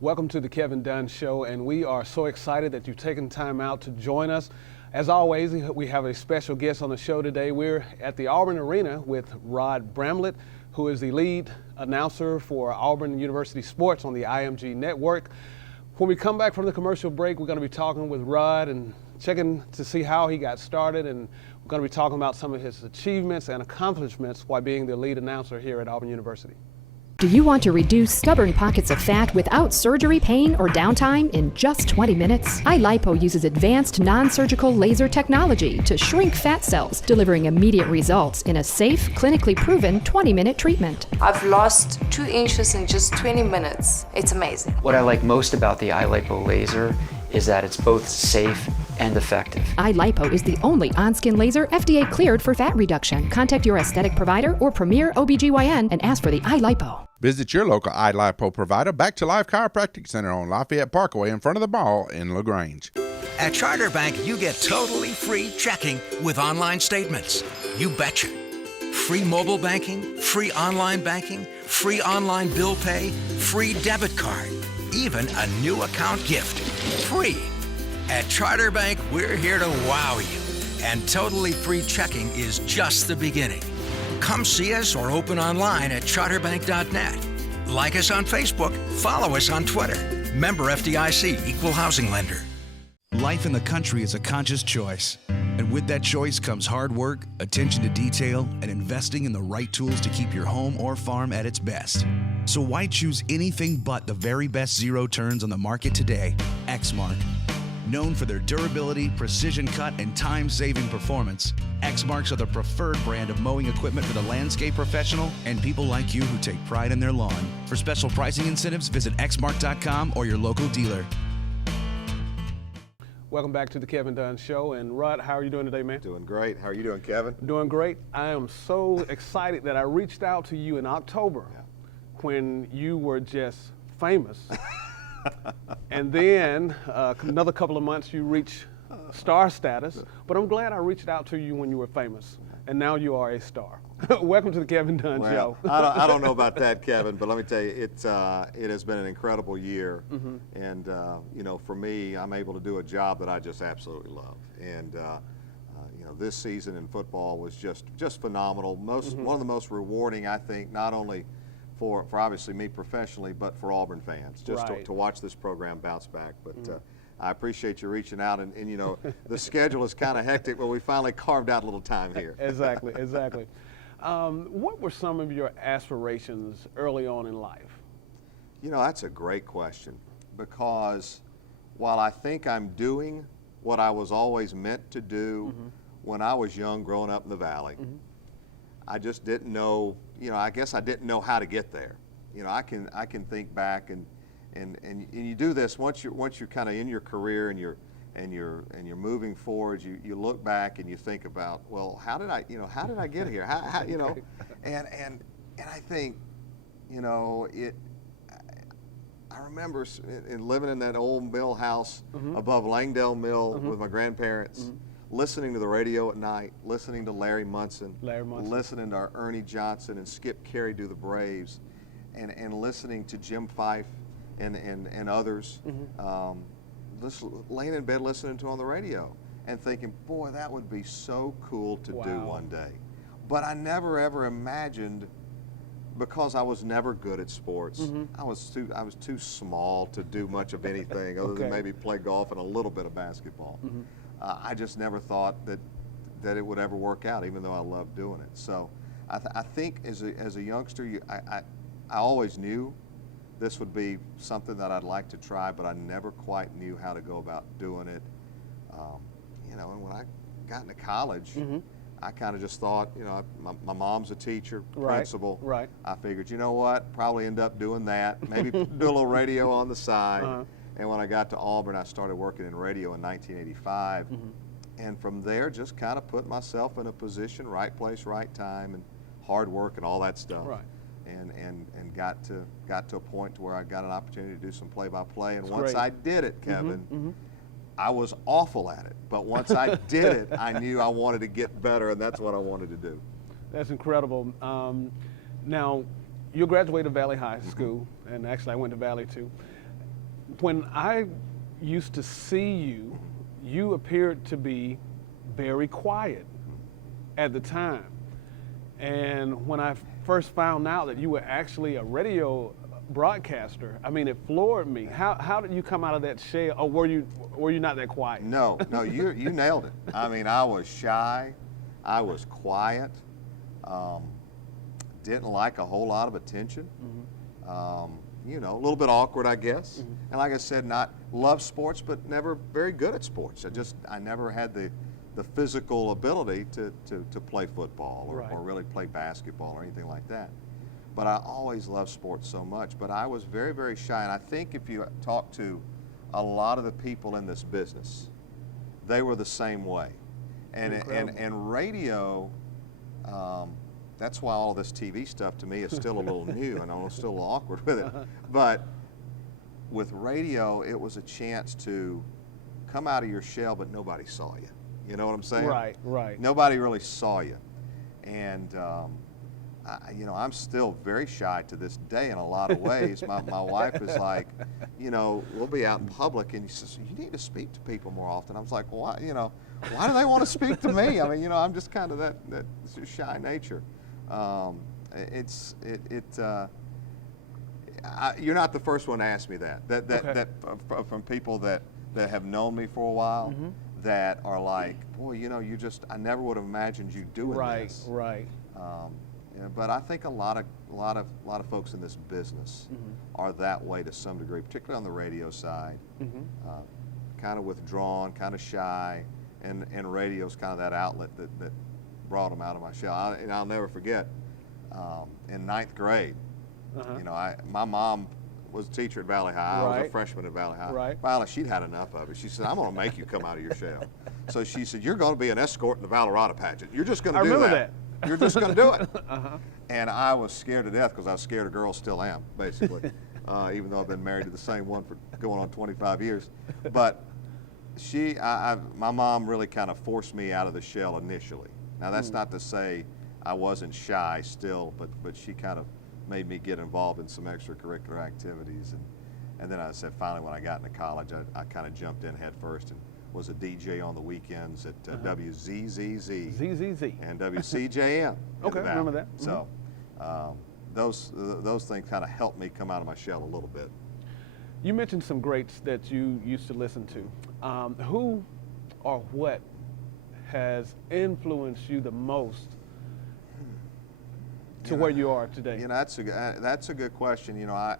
Welcome to the Kevin Dunn Show, and we are so excited that you've taken time out to join us. As always, we have a special guest on the show today. We're at the Auburn Arena with Rod Bramblett, who is the lead announcer for Auburn University Sports on the IMG Network. When we come back from the commercial break, we're going to be talking with Rod and checking to see how he got started, and we're going to be talking about some of his achievements and accomplishments while being the lead announcer here at Auburn University. Do you want to reduce stubborn pockets of fat without surgery, pain, or downtime in just 20 minutes? iLipo uses advanced non-surgical laser technology to shrink fat cells, delivering immediate results in a safe, clinically proven 20-minute treatment. I've lost 2 inches in just 20 minutes. It's amazing. What I like most about the iLipo laser is that it's both safe and effective. iLipo is the only on-skin laser FDA cleared for fat reduction. Contact your aesthetic provider or premier OBGYN and ask for the iLipo. Visit your local iLipo provider, Back to Life Chiropractic Center on Lafayette Parkway in front of the mall in LaGrange. At Charter Bank, you get totally free checking with online statements. You betcha. Free mobile banking, free online banking, free online bill pay, free debit card, even a new account gift. Free. At Charter Bank, we're here to wow you. And totally free checking is just the beginning. Come see us or open online at charterbank.net. Like us on Facebook, follow us on Twitter. Member FDIC, Equal Housing Lender. Life in the country is a conscious choice. And with that choice comes hard work, attention to detail, and investing in the right tools to keep your home or farm at its best. So why choose anything but the very best zero turns on the market today? Exmark. Known for their durability, precision cut, and time-saving performance, Exmarks are the preferred brand of mowing equipment for the landscape professional and people like you who take pride in their lawn. For special pricing incentives, visit exmark.com or your local dealer. Welcome back to the Kevin Dunn Show. And Rod, how are you doing today, man? Doing great. How are you doing, Kevin? Doing great. I am so excited that I reached out to you in October when you were just famous. And then another couple of months you reach star status, but I'm glad I reached out to you when you were famous, and now you are a star. Welcome to the Kevin Dunn Show. I don't know about that, Kevin, but let me tell you, it has been an incredible year, and you know, for me, I'm able to do a job that I just absolutely love, and you know, this season in football was just phenomenal. One of the most rewarding, I think, not only for obviously me professionally, but for Auburn fans, just to watch this program bounce back. But I appreciate you reaching out, and you know, the schedule is kind of hectic, but we finally carved out a little time here. Exactly. What were some of your aspirations early on in life? You know, that's a great question, because while I think I'm doing what I was always meant to do when I was young growing up in the Valley, I just didn't know, you know, I guess I didn't know how to get there. You know, I can think back and you do this once you're kind of in your career and you're moving forward. You look back and you think about, well, how did I get here? How you know, and I think, you know, I remember living in that old mill house above Langdale Mill with my grandparents. Listening to the radio at night, listening to Larry Munson, listening to Ernie Johnson and Skip Carey do the Braves, and listening to Jim Fife and others, laying in bed listening to on the radio and thinking, boy, that would be so cool to do one day. But I never ever imagined, because I was never good at sports. I was too small to do much of anything other than maybe play golf and a little bit of basketball. I just never thought that it would ever work out, even though I loved doing it. So I think as a youngster, I always knew this would be something that I'd like to try, but I never quite knew how to go about doing it. You know, and when I got into college, I kind of just thought, you know, my mom's a teacher, Right, principal. right. I figured, you know what, probably end up doing that, maybe do a little radio on the side. And when I got to Auburn, I started working in radio in 1985. And from there, just kind of put myself in a position, right place, right time, and hard work and all that stuff. Right. And got to a point to where I got an opportunity to do some play-by-play. And That's once great. I did it, Kevin, I was awful at it. But once I did it, I knew I wanted to get better, and that's what I wanted to do. That's incredible. Now, you graduated Valley High School, and actually I went to Valley too. When I used to see you, you appeared to be very quiet at the time. And when I first found out that you were actually a radio broadcaster, I mean, it floored me. How did you come out of that shell, or were you not that quiet? No, you nailed it. I mean, I was shy, I was quiet, didn't like a whole lot of attention. You know, a little bit awkward, I guess. And like I said, love sports, but never very good at sports. I never had the physical ability to play football or really play basketball or anything like that. But I always loved sports so much. But I was very, very shy. And I think if you talk to a lot of the people in this business, they were the same way. And radio, that's why all this TV stuff to me is still a little new, and I'm still a little awkward with it. But with radio, it was a chance to come out of your shell, but nobody saw you. You know what I'm saying? Right, right. Nobody really saw you. And, you know, I'm still very shy to this day in a lot of ways. My wife is like, you know, we'll be out in public, and she says, you need to speak to people more often. I was like, well, why, you know, why do they want to speak to me? I mean, you know, I'm just kind of that shy nature. You're not the first one to ask me that. From people that have known me for a while, that are like, boy, you know, I never would have imagined you doing this. Right. Yeah, but I think a lot of folks in this business are that way to some degree, particularly on the radio side. Kind of withdrawn, kind of shy, and radio's kind of that outlet that brought them out of my shell. And I'll never forget, in 9th grade, you know, my mom was a teacher at Valley High. I was a freshman at Valley High. Finally, she'd had enough of it. She said, I'm going to make you come out of your shell. So she said, you're going to be an escort in the Valorada pageant. You're just going to do that. I remember that. You're just going to do it. And I was scared to death because I was scared of girls, still am, basically, even though I've been married to the same one for going on 25 years. But my mom really kind of forced me out of the shell initially. Now, that's not to say I wasn't shy still, but she kind of made me get involved in some extracurricular activities. And then I said, finally, when I got into college, I kind of jumped in head first and was a DJ on the weekends at WZZZ. ZZZ. And WCJM. Okay, I remember that. So those things kind of helped me come out of my shell a little bit. You mentioned some greats that you used to listen to. Who or what has influenced you the most to where you are today? You know, that's a good question. You know, I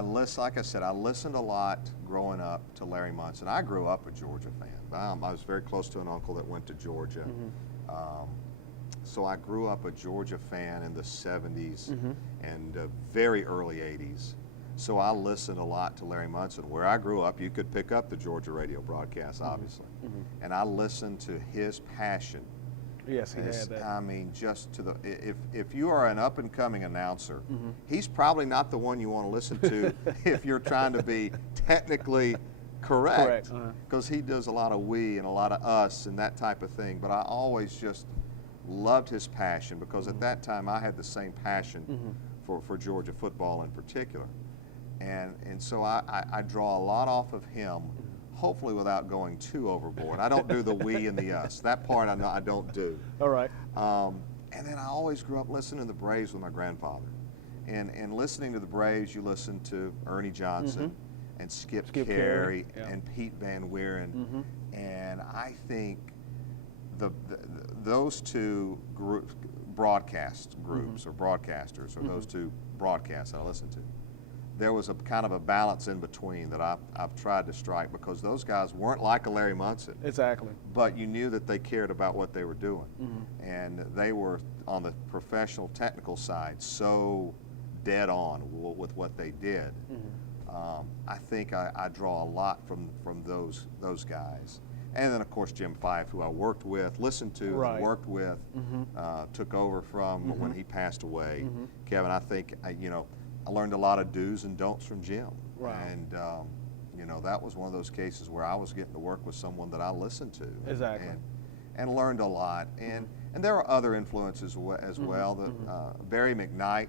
listen, like I said, I listened a lot growing up to Larry Munson. I grew up a Georgia fan. I was very close to an uncle that went to Georgia. So I grew up a Georgia fan in the 70s and very early 80s. So I listened a lot to Larry Munson. Where I grew up, you could pick up the Georgia radio broadcast, obviously. And I listened to his passion. Yes, he had that. I mean, just to the, if you are an up-and-coming announcer, he's probably not the one you want to listen to if you're trying to be technically correct. Because he does a lot of we and a lot of us and that type of thing. But I always just loved his passion because at that time I had the same passion for Georgia football in particular. And so I draw a lot off of him, hopefully without going too overboard. I don't do the we and the us. That part I know I don't do. All right. And then I always grew up listening to the Braves with my grandfather. And listening to the Braves, you listen to Ernie Johnson and Skip Carey and Pete Van Wieren. And I think those two broadcast groups or broadcasters, or those two broadcasts I listen to, there was a kind of a balance in between that I've tried to strike, because those guys weren't like a Larry Munson. Exactly. But you knew that they cared about what they were doing. And they were, on the professional technical side, so dead on with what they did. I think I draw a lot from those guys. And then, of course, Jim Fife, who I worked with, listened to, Right. worked with, took over from when he passed away. Kevin, I think, I learned a lot of do's and don'ts from Jim. Right. And, that was one of those cases where I was getting to work with someone that I listened to. Exactly. And learned a lot. And there are other influences as well. Barry McKnight,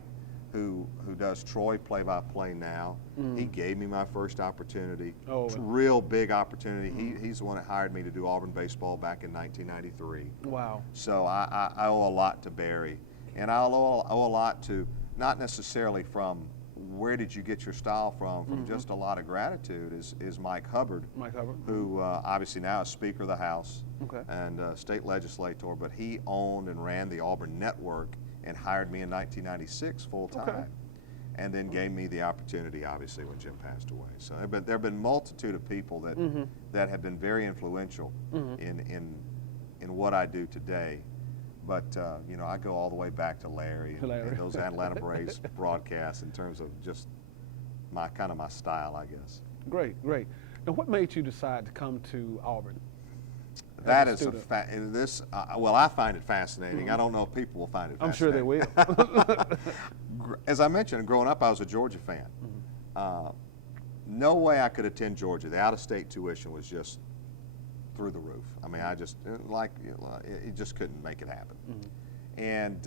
who does Troy play-by-play now, he gave me my first opportunity. Oh. Real big opportunity. He's the one that hired me to do Auburn baseball back in 1993. Wow. So I owe a lot to Barry. And I owe a lot to, not necessarily from where did you get your style from just a lot of gratitude, is Mike Hubbard. Mike Hubbard. Who obviously now is Speaker of the House Okay. and state legislator, but he owned and ran the Auburn Network and hired me in 1996 full-time. Okay. And then gave me the opportunity, obviously, when Jim passed away. So there have been multitude of people that have been very influential in what I do today. But, I go all the way back to Larry and those Atlanta Braves broadcasts in terms of just my style, I guess. Great, great. Now, what made you decide to come to Auburn? That is well, I find it fascinating. I don't know if people will find it I'm sure fascinating. they will. As I mentioned, growing up, I was a Georgia fan. No way I could attend Georgia. The out-of-state tuition was just through the roof. I mean, I just, it just couldn't make it happen. And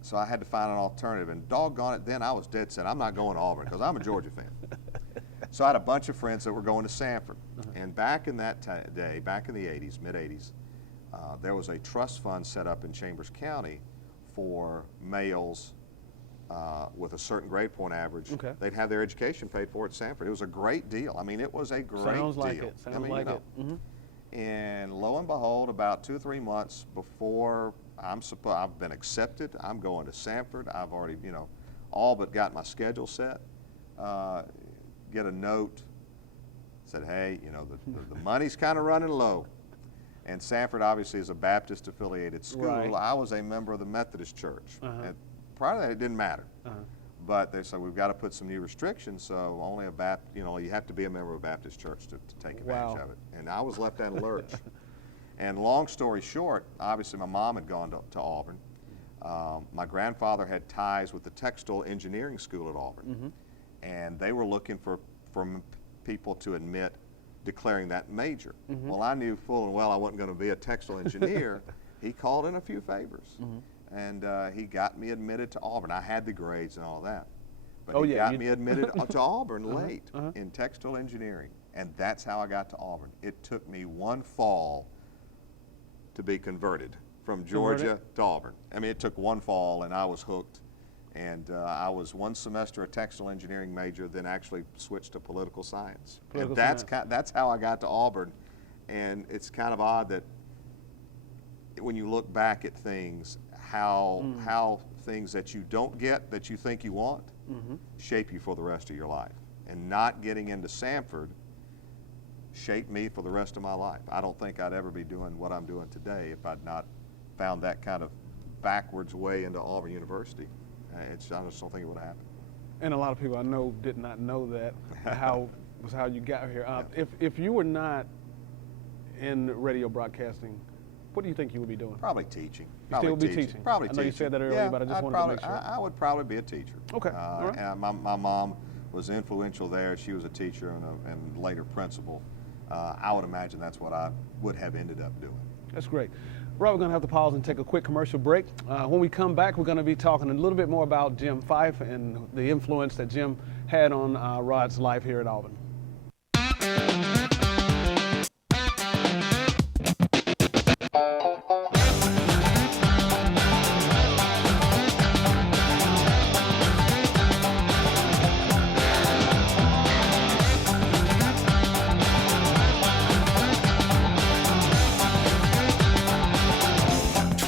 so I had to find an alternative. And doggone it, then I was dead set. I'm not going to Auburn because I'm a Georgia fan. So I had a bunch of friends that were going to Sanford. And back in that day, back in the 80s, mid-80s, there was a trust fund set up in Chambers County for males with a certain grade point average. Okay. They'd have their education paid for at Sanford. It was a great deal. I mean, it was a great Sounds like deal. it. Sounds like it. And lo and behold, about 2 or 3 months before I've been accepted, I'm going to Sanford. I've already, all but got my schedule set. Get a note, said, hey, the money's kind of running low. And Sanford obviously is a Baptist affiliated school. Right. I was a member of the Methodist Church. And prior to that, it didn't matter. But they said, we've got to put some new restrictions, so only you have to be a member of a Baptist church to take advantage of it. And I was left out of lurch. And long story short, obviously my mom had gone to Auburn. My grandfather had ties with the textile engineering school at Auburn. And they were looking for people to admit declaring that major. Well, I knew full and well I wasn't going to be a textile engineer. He called in a few favors. And he got me admitted to Auburn. I had the grades and all that. But he got me admitted to Auburn late in textile engineering. And that's how I got to Auburn. It took me one fall to be converted from Georgia to Auburn. I mean, it took one fall and I was hooked. And I was one semester a textile engineering major, then actually switched to political science. And that's how I got to Auburn. And it's kind of odd that when you look back at things, how things that you don't get that you think you want shape you for the rest of your life. And not getting into Sanford shaped me for the rest of my life. I don't think I'd ever be doing what I'm doing today if I'd not found that kind of backwards way into Auburn University. I just don't think it would have happened. And a lot of people I know did not know that, how you got here. If you were not in radio broadcasting, what do you think you would be doing? Probably teaching. You still would be teaching? Probably I know you said that earlier, yeah, but I just wanted to make sure. I would probably be a teacher. Okay. All right. And my mom was influential there. She was a teacher and later principal. I would imagine that's what I would have ended up doing. That's great. Rob, we're going to have to pause and take a quick commercial break. When we come back, we're going to be talking a little bit more about Jim Fife and the influence that Jim had on Rod's life here at Auburn.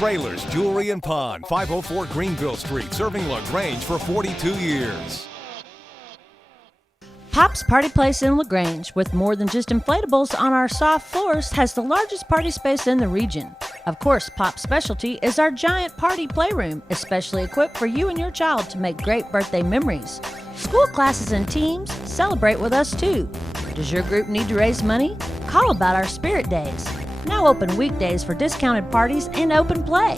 Trailers, Jewelry and Pawn, 504 Greenville Street, serving LaGrange for 42 years. Pop's Party Place in LaGrange, with more than just inflatables on our soft floors, has the largest party space in the region. Of course, Pop's specialty is our giant party playroom, especially equipped for you and your child to make great birthday memories. School classes and teams celebrate with us too. Does your group need to raise money? Call about our Spirit Days. Now open weekdays for discounted parties and open play.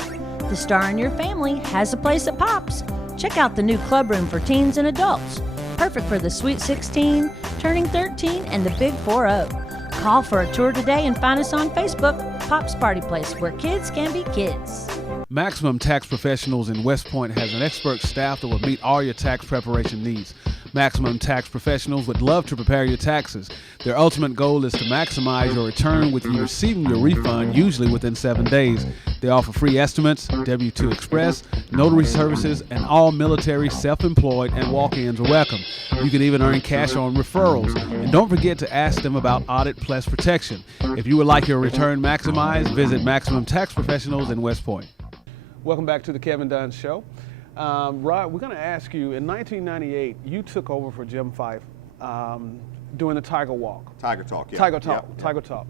The star in your family has a place at Pop's. Check out the new club room for teens and adults. Perfect for the Sweet 16, turning 13, and the Big 4-0. Call for a tour today and find us on Facebook, Pop's Party Place, where kids can be kids. Maximum Tax Professionals in West Point has an expert staff that will meet all your tax preparation needs. Maximum Tax Professionals would love to prepare your taxes. Their ultimate goal is to maximize your return with you receiving your refund usually within 7 days. They offer free estimates, W-2 Express, notary services, and all military, self-employed, and walk-ins are welcome. You can even earn cash on referrals. And don't forget to ask them about Audit Plus Protection. If you would like your return maximized, visit Maximum Tax Professionals in West Point. Welcome back to the Kevin Dunn Show. Rod, we're going to ask you, in 1998, you took over for Jim Fife doing the Tiger Walk. Tiger Talk, yeah. Tiger Talk, Yeah. Tiger Talk.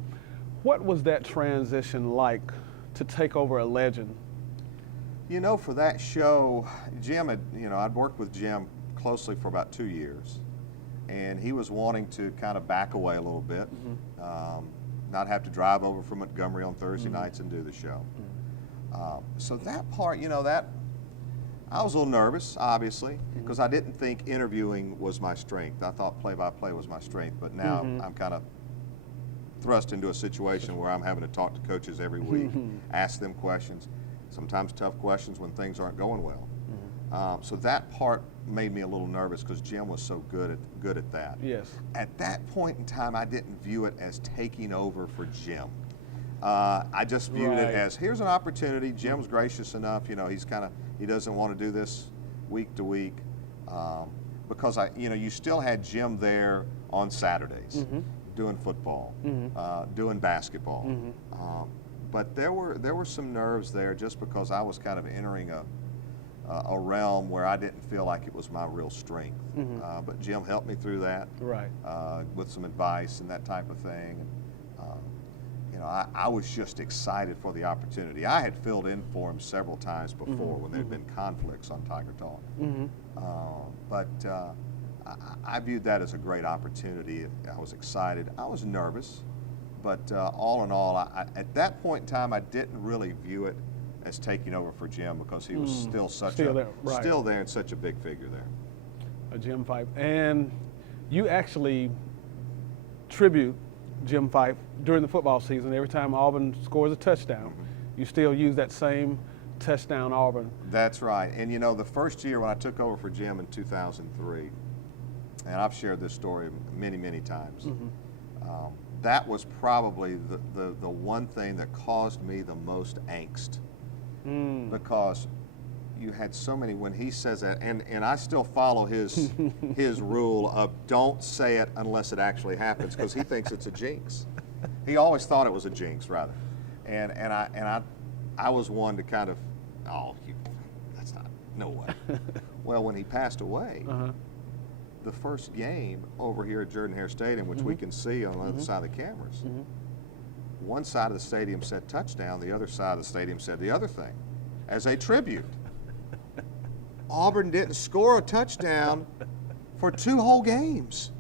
What was that transition like to take over a legend? You know, for that show, Jim had, I'd worked with Jim closely for about 2 years, and he was wanting to kind of back away a little bit, not have to drive over from Montgomery on Thursday nights and do the show. So that part, that I was a little nervous, obviously, because I didn't think interviewing was my strength. I thought play-by-play was my strength, but now I'm kind of thrust into a situation where I'm having to talk to coaches every week, ask them questions, sometimes tough questions when things aren't going well. So that part made me a little nervous because Jim was so good at that. Yes. At that point in time, I didn't view it as taking over for Jim. I just viewed it as, here's an opportunity. Jim's gracious enough, he doesn't want to do this week to week, because you still had Jim there on Saturdays doing football, doing basketball. But there were some nerves there just because I was kind of entering a realm where I didn't feel like it was my real strength. But Jim helped me through that, with some advice and that type of thing. I was just excited for the opportunity. I had filled in for him several times before when there had been conflicts on Tiger Talk. But I viewed that as a great opportunity. I was excited. I was nervous, but all in all, at that point in time, I didn't really view it as taking over for Jim because he was still there and such a big figure there. Jim Fife. And you actually tribute Jim Fife during the football season. Every time Auburn scores a touchdown, you still use that same touchdown Auburn. That's right. And the first year when I took over for Jim in 2003, and I've shared this story many, many times, that was probably the one thing that caused me the most angst, because you had so many, when he says that, and I still follow his rule of don't say it unless it actually happens, because he thinks it's a jinx. He always thought it was a jinx, rather. And I was one to kind of, that's not, no way. Well, when he passed away, the first game over here at Jordan-Hare Stadium, which we can see on the other side of the cameras, one side of the stadium said touchdown, the other side of the stadium said the other thing, as a tribute. Auburn didn't score a touchdown for 2 whole games.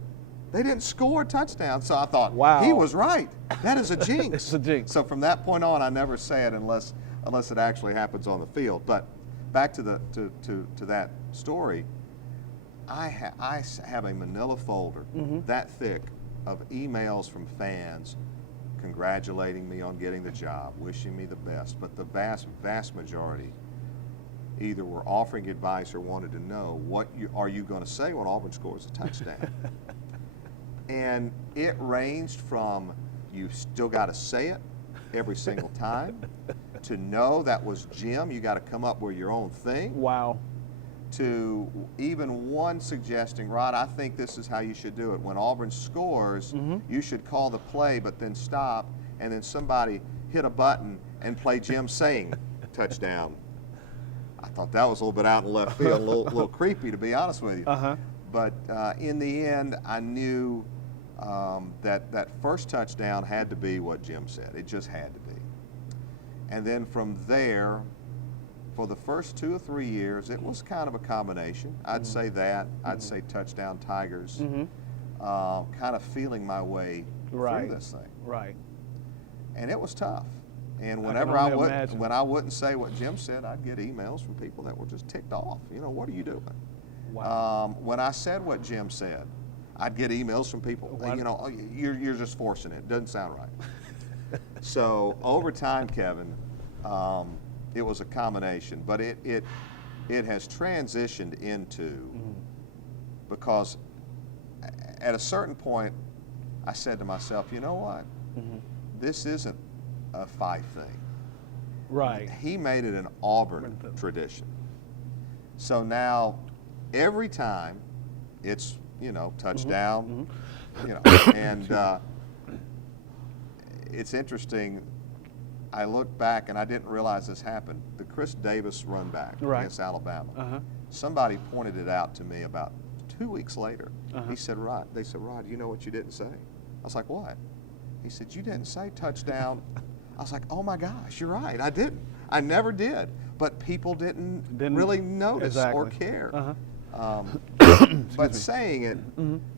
They didn't score a touchdown. So I thought, wow, he was right. That is a jinx. It's a jinx. So from that point on, I never say it unless it actually happens on the field. But back to that story, I have a manila folder that thick of emails from fans congratulating me on getting the job, wishing me the best. But the vast majority either were offering advice or wanted to know what are you going to say when Auburn scores a touchdown. And it ranged from you still got to say it every single time to know that was Jim, you got to come up with your own thing. Wow. To even one suggesting, Rod, I think this is how you should do it. When Auburn scores, you should call the play but then stop, and then somebody hit a button and play Jim saying touchdown. I thought that was a little bit out in left field, a little creepy, to be honest with you. But in the end, I knew that first touchdown had to be what Jim said. It just had to be. And then from there, for the first 2 or 3 years, it was kind of a combination. I'd say that. I'd say touchdown Tigers. Kind of feeling my way through this thing. Right. And it was tough. And I whenever can only imagine. when I wouldn't say what Jim said, I'd get emails from people that were just ticked off. You know, what are you doing? Wow. When I said what Jim said, I'd get emails from people. You know, "Oh, you're just forcing it. It doesn't sound right." So over time, Kevin, it was a combination, but it has transitioned into, because at a certain point, I said to myself, you know what? This isn't a Fife thing. Right. He made it an Auburn tradition. So now, every time it's, you know, touchdown, you know, and it's interesting. I look back and I didn't realize this happened. The Chris Davis run back against Alabama. Somebody pointed it out to me about 2 weeks later. He said, Rod, they said, Rod, you know what you didn't say? I was like, what? He said, you didn't say touchdown. I was like, oh my gosh, you're right, I didn't. I never did. But people didn't really notice or care. But saying it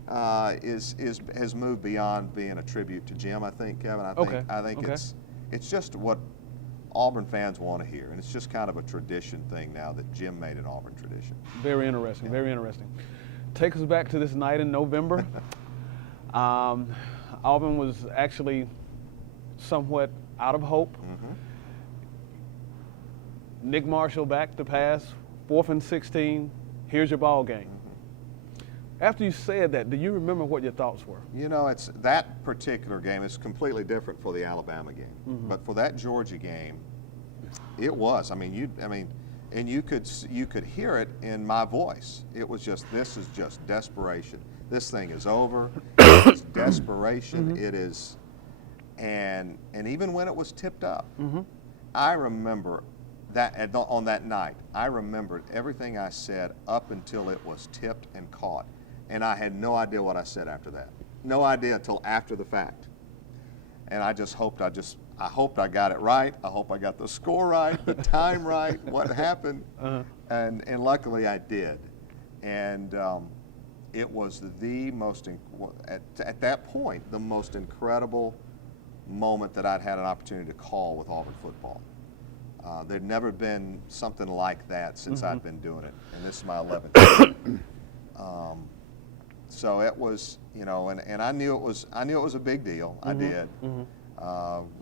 has moved beyond being a tribute to Jim, I think, Kevin. I think it's just what Auburn fans want to hear, and it's just kind of a tradition thing now that Jim made an Auburn tradition. Very interesting, very interesting. Take us back to this night in November. Auburn was actually somewhat out of hope. Nick Marshall back to pass, 4th and 16. Here's your ball game. After you said that, do you remember what your thoughts were? You know, it's that particular game is completely different for the Alabama game, but for that Georgia game, it was. I mean, and you could hear it in my voice. It was just, this is just desperation. This thing is over. It's desperation. It is, and even when it was tipped up, I remember that on that night, I remembered everything I said up until it was tipped and caught. And I had no idea what I said after that. No idea until after the fact. And I just hoped I got it right. I hope I got the score right, the time right, what happened. And luckily I did. And it was the most, at that point, the most incredible moment that I'd had an opportunity to call with Auburn football. There'd never been something like that since I'd been doing it, and this is my 11th year. So it was, you know, and I knew it was a big deal. I did.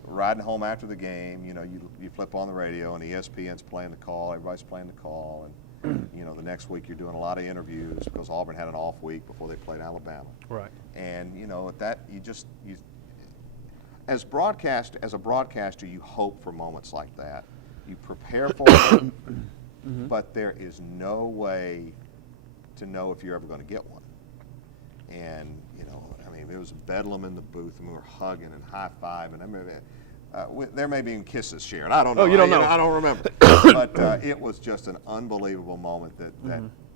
Riding home after the game, you know, you flip on the radio and ESPN's playing the call, everybody's playing the call, and you know, the next week you're doing a lot of interviews because Auburn had an off week before they played Alabama. Right. And you know, at that as a broadcaster, you hope for moments like that. You prepare for it, but there is no way to know if you're ever going to get one. And, you know, I mean, there was bedlam in the booth, and we were hugging and high-fiving. I mean, there may be even kisses shared. I don't know. Oh, you don't know. I don't remember. But it was just an unbelievable moment that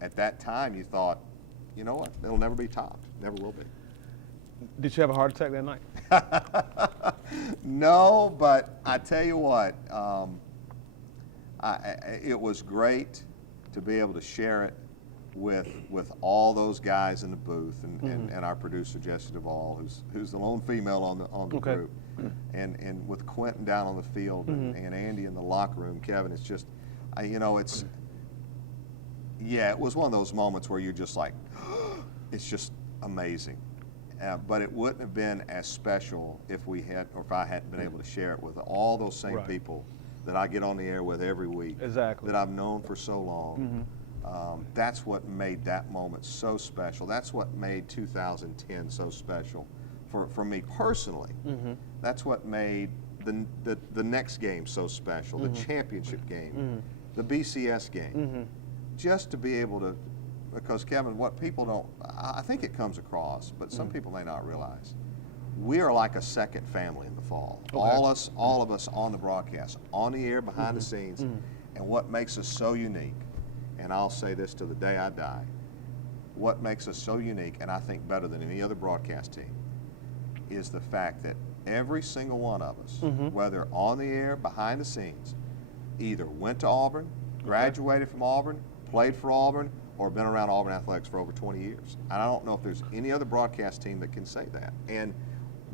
at that time you thought, you know what, it'll never be topped. Never will be. Did you have a heart attack that night? No, but I tell you what, it was great to be able to share it with all those guys in the booth and our producer Jesse Duvall, who's the lone female on the group, and with Quentin down on the field and Andy in the locker room, Kevin. It's just, you know, it was one of those moments where you're just like, it's just amazing. But it wouldn't have been as special if I hadn't been able to share it with all those same people that I get on the air with every week, that I've known for so long. That's what made that moment so special. That's what made 2010 so special for me personally. That's what made the next game so special, the championship game, the BCS game. Just to be able to, because Kevin, what people don't, I think it comes across, but some people may not realize, we are like a second family in the fall. All of us on the broadcast, on the air, behind the scenes, and what makes us so unique, and I'll say this to the day I die, what makes us so unique, and I think better than any other broadcast team, is the fact that every single one of us, whether on the air, behind the scenes, either went to Auburn, graduated from Auburn, played for Auburn, or been around Auburn athletics for over 20 years. And I don't know if there's any other broadcast team that can say that. And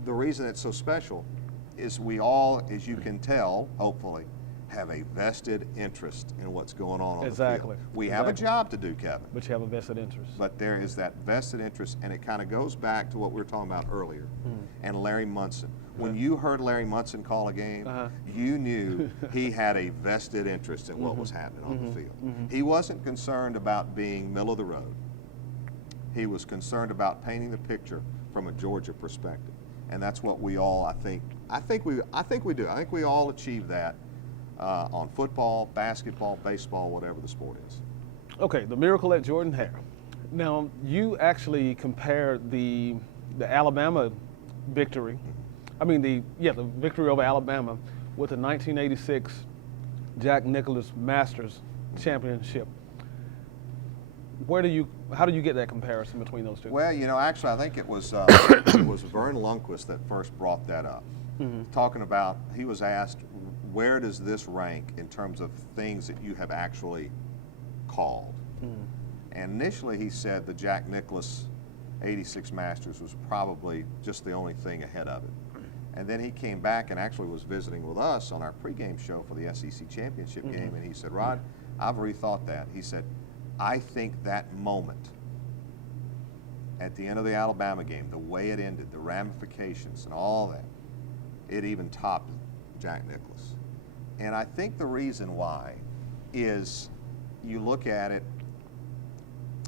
the reason it's so special is we all, as you can tell, hopefully, have a vested interest in what's going on the field. We have a job to do, Kevin. But you have a vested interest. But there is that vested interest, and it kind of goes back to what we were talking about earlier, and Larry Munson. When you heard Larry Munson call a game, you knew he had a vested interest in what was happening on the field. He wasn't concerned about being middle of the road. He was concerned about painting the picture from a Georgia perspective, and that's what we all, I think we do. I think we all achieve that. On football, basketball, baseball, whatever the sport is. Okay, the miracle at Jordan-Hare. Now, you actually compared the Alabama victory, the victory over Alabama with the 1986 Jack Nicklaus Masters Championship. How do you get that comparison between those two? Well, actually, I think it was Vern Lundquist that first brought that up. Talking about, he was asked, where does this rank in terms of things that you have actually called? And initially he said the Jack Nicklaus 86 Masters was probably just the only thing ahead of it. And then he came back and actually was visiting with us on our pregame show for the SEC Championship game, and he said, Rod, I've rethought that. He said, I think that moment at the end of the Alabama game, the way it ended, the ramifications and all that, it even topped Jack Nicklaus. And I think the reason why is you look at it,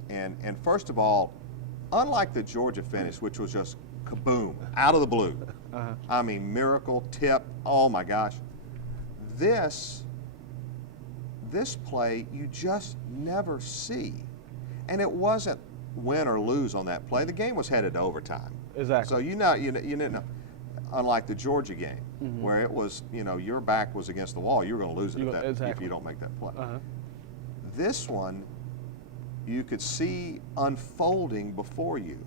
and first of all, unlike the Georgia finish, which was just kaboom, out of the blue, miracle, tip, oh my gosh, this play you just never see. And it wasn't win or lose on that play. The game was headed to overtime. Exactly. So you didn't know. Unlike the Georgia game, where it was, your back was against the wall, you were going to lose it if you don't make that play. This one, you could see unfolding before you.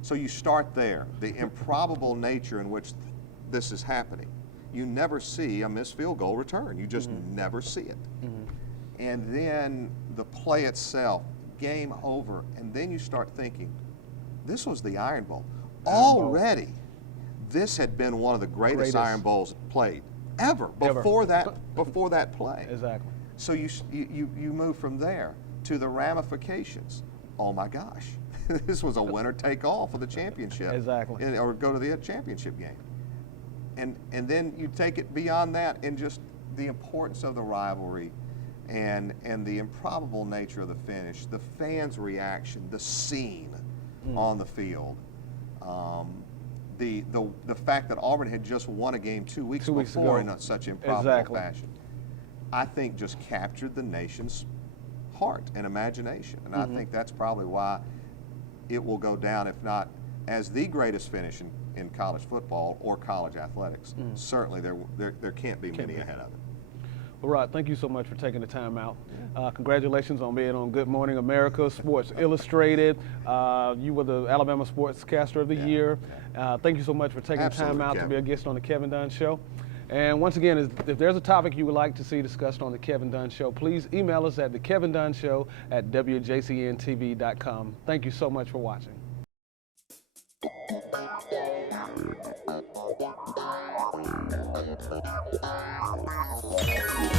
So you start there, the improbable nature in which this is happening. You never see a missed field goal return. You just never see it. And then the play itself, game over, and then you start thinking, this was the Iron Bowl. Already. This had been one of the greatest Iron Bowls played ever before that play. Exactly. So you move from there to the ramifications. Oh my gosh, this was a winner take all for the championship. Exactly. Or go to the championship game. And then you take it beyond that, and just the importance of the rivalry and the improbable nature of the finish, the fans' reaction, the scene on the field. The fact that Auburn had just won a game 2 weeks before in such improbable fashion, I think just captured the nation's heart and imagination. And I think that's probably why it will go down, if not as the greatest finish in college football or college athletics. Certainly there can't be many ahead of it. Well, Rod, thank you so much for taking the time out. Congratulations on being on Good Morning America, Sports Illustrated. You were the Alabama Sportscaster of the Year. Thank you so much for taking the time out to be a guest on the Kevin Dunn Show. And once again, if there's a topic you would like to see discussed on the Kevin Dunn Show, please email us at thekevindunnshow@wjcntv.com. Thank you so much for watching. Yeah.